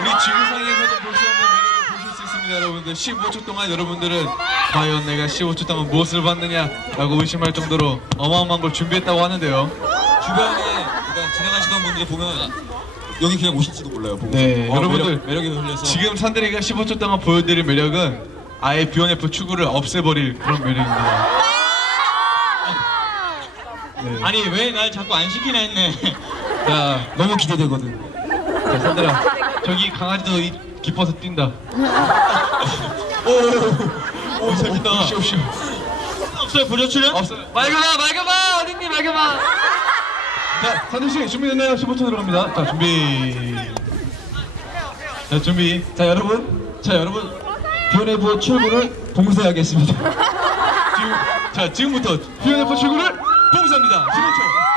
우리 지구상에서도 볼 수 없는 매력을 보실 수 있습니다, 여러분들. 15초 동안 여러분들은 과연 내가 15초 동안 무엇을 봤느냐라고 의심할 정도로 어마어마한 걸 준비했다고 하는데요. 주변에 지나가시던 분들이 보면 여기 그냥 오실지도 몰라요. 보고. 네, 여러분들 매력이 흘려서 지금 산들이가 15초 동안 보여드릴 매력은 아예 B1F 축구를 없애버릴 그런 매력입니다. 네. 아니 왜 날 자꾸 안 시키나 했네. 자, 너무 기대되거든. 자, 산들아, 저기 강아지도 깊어서 뛴다. 오, 재밌다. 쇼. 없어요, 보조 출연? 없어요. 맑아봐, 어딨니, 맑아봐. 자, 산들씨 준비됐나요? 15초 들어갑니다. 자, 준비. 자, 여러분, B1F 출구를 봉쇄하겠습니다. 지금부터 B1F 출구를 봉쇄합니다. 15초.